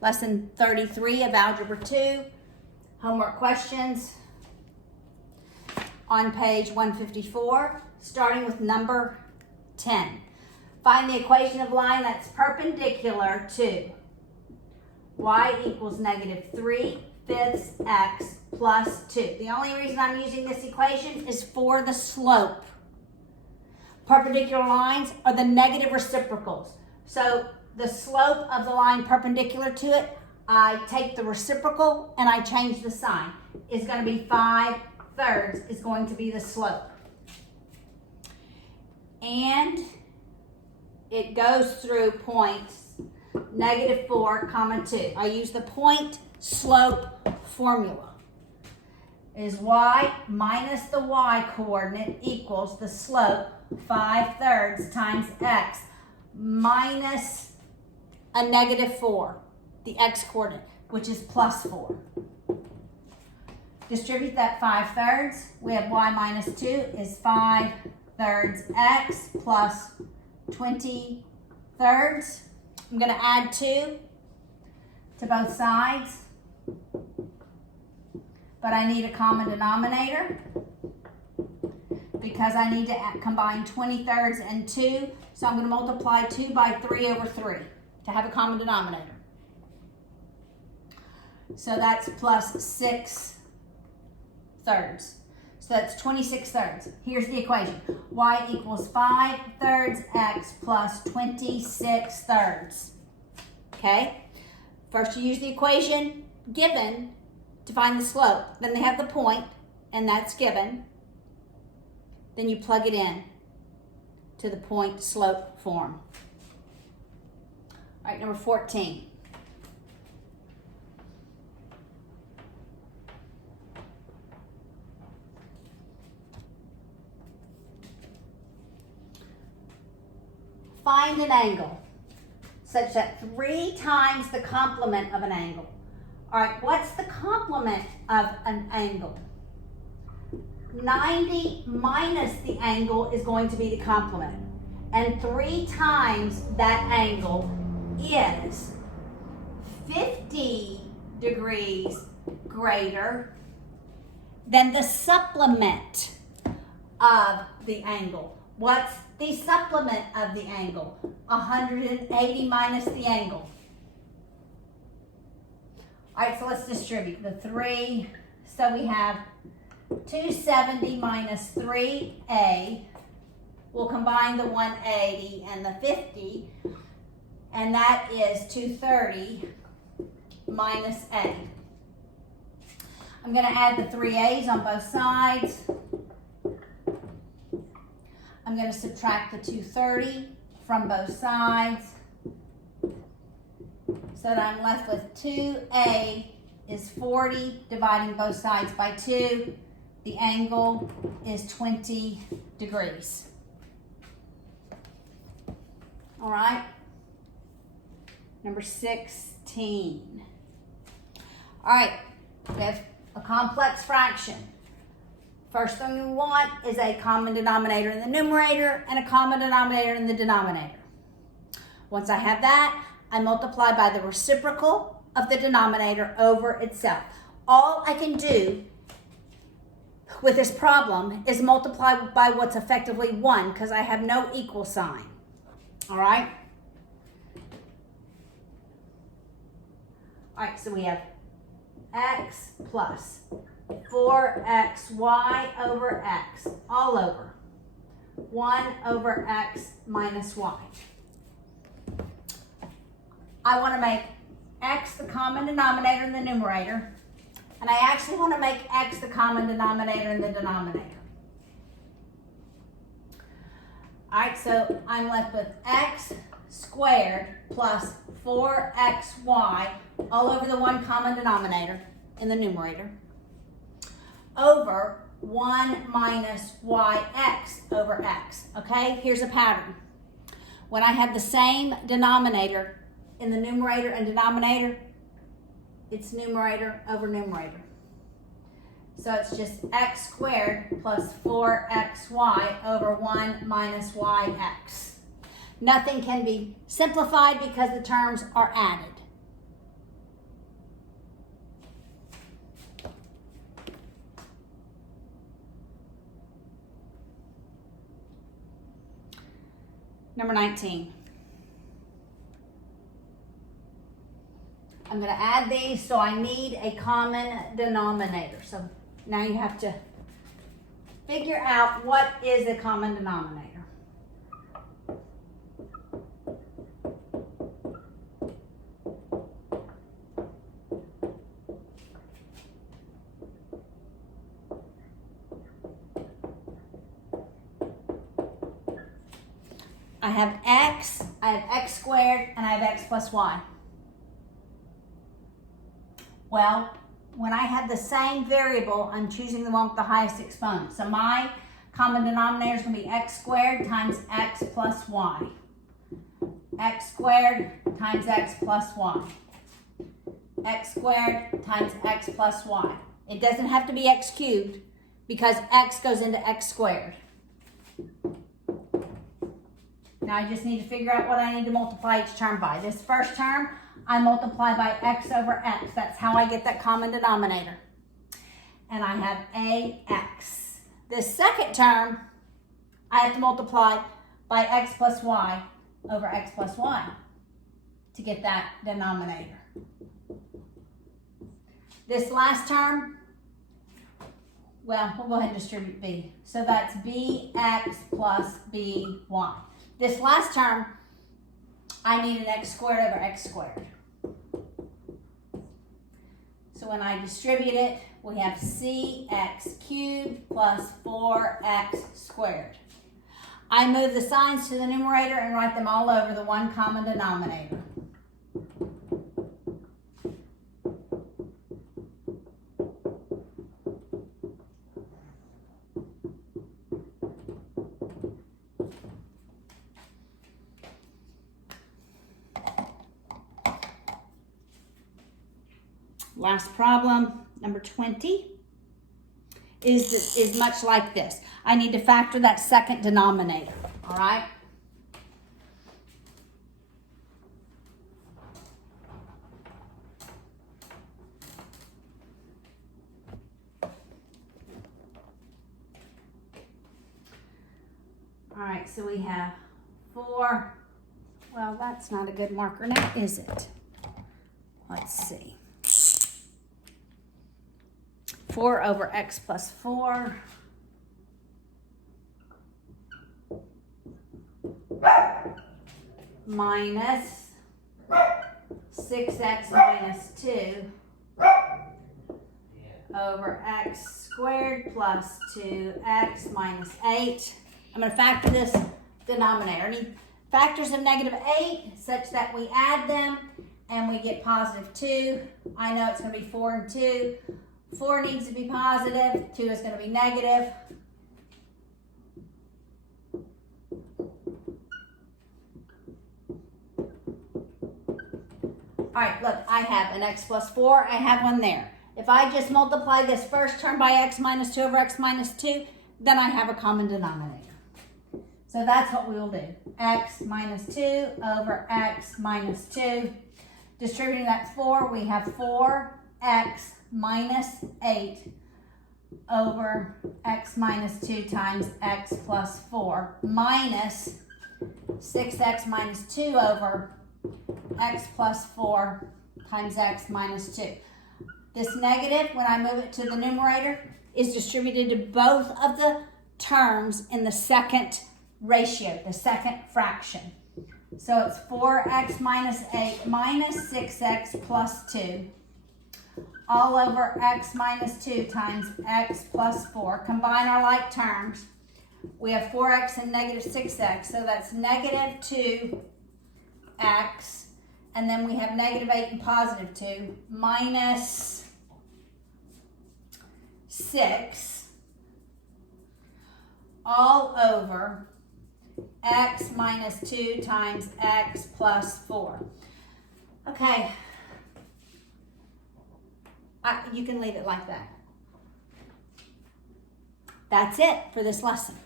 Lesson 33 of Algebra 2. Homework questions on page 154, starting with number 10. Find the equation of line that's perpendicular to y equals -3/5 x plus 2. The only reason I'm using this equation is for the slope. Perpendicular lines are the negative reciprocals. So the slope of the line perpendicular to it, I take the reciprocal and I change the sign. It's going to be 5/3 is going to be the slope. And it goes through points -4, 2. I use the point slope formula. Is y minus the y coordinate equals the slope 5/3 times x minus a -4, the x coordinate, which is +4. Distribute that 5/3. We have y minus 2 is 5/3 x plus 20/3. I'm going to add 2 to both sides, but I need a common denominator because I need to combine 20/3 and 2. So I'm going to multiply 2 by 3 over 3 to have a common denominator. So that's plus 6/3. So that's 26/3. Here's the equation. Y equals 5/3 x plus 26/3. Okay? First you use the equation given to find the slope. Then they have the point, and that's given. Then you plug it in to the point slope form. All right, number 14. Find an angle such that 3 times the complement of an angle. All right, what's the complement of an angle? 90 minus the angle is going to be the complement. And 3 times that angle is 50 degrees greater than the supplement of the angle. What's the supplement of the angle? 180 minus the angle. All right, so let's distribute the 3. So we have 270 minus 3a. We'll combine the 180 and the 50, and that is 230 minus a. I'm going to add the 3 a's on both sides. I'm going to subtract the 230 from both sides so that I'm left with 2a is 40, dividing both sides by 2. The angle is 20 degrees. All right, number 16. All right, we have a complex fraction. First thing we want is a common denominator in the numerator and a common denominator in the denominator. Once I have that, I multiply by the reciprocal of the denominator over itself. All I can do with this problem is multiply by what's effectively 1 because I have no equal sign. All right? All right, so we have x plus 4xy over x all over 1 over x minus y. I want to make x the common denominator in the numerator, and I actually want to make x the common denominator in the denominator. All right, so I'm left with x squared plus 4xy all over the 1 common denominator in the numerator over 1 minus yx over x. Okay, here's a pattern. When I have the same denominator in the numerator and denominator, it's numerator over numerator. So it's just x squared plus 4xy over 1 minus yx. Nothing can be simplified because the terms are added. Number 19. I'm going to add these, so I need a common denominator. So now you have to figure out what is a common denominator. I have x squared, and I have x plus y. Well, when I have the same variable, I'm choosing the one with the highest exponent. So my common denominator is going to be x squared times x plus y. X squared times x plus y. X squared times x plus y. It doesn't have to be x cubed because x goes into x squared. Now I just need to figure out what I need to multiply each term by. This first term, I multiply by x over x. That's how I get that common denominator. And I have ax. This second term, I have to multiply by x plus y over x plus y to get that denominator. This last term, well, we'll go ahead and distribute b. So that's bx plus by. This last term, I need an x squared over x squared. So when I distribute it, we have cx cubed plus 4x squared. I move the signs to the numerator and write them all over the one common denominator. Last problem, number 20, is much like this. I need to factor that second denominator, all right? All right, so we have 4. Well, that's not a good marker now, is it? Let's see. 4 over x plus 4 minus 6x minus 2 over x squared plus 2x minus 8. I'm going to factor this denominator. I need factors of -8 such that we add them and we get positive 2. I know it's going to be 4 and 2. 4 needs to be positive, 2 is going to be negative. All right, look, I have an x plus 4, I have one there. If I just multiply this first term by x minus 2 over x minus 2, then I have a common denominator. So that's what we will do. X minus 2 over x minus 2. Distributing that 4, we have 4x minus 8 over x minus 2 times x plus 4 minus 6x minus 2 over x plus 4 times x minus 2. This negative, when I move it to the numerator, is distributed to both of the terms in the second ratio, the second fraction. So it's 4x minus 8 minus 6x plus 2 all over x minus 2 times x plus 4. Combine our like terms. We have 4x and negative 6x, so that's negative 2x, and then we have negative 8 and positive 2, minus 6, all over x minus 2 times x plus 4. Okay. You can leave it like that. That's it for this lesson.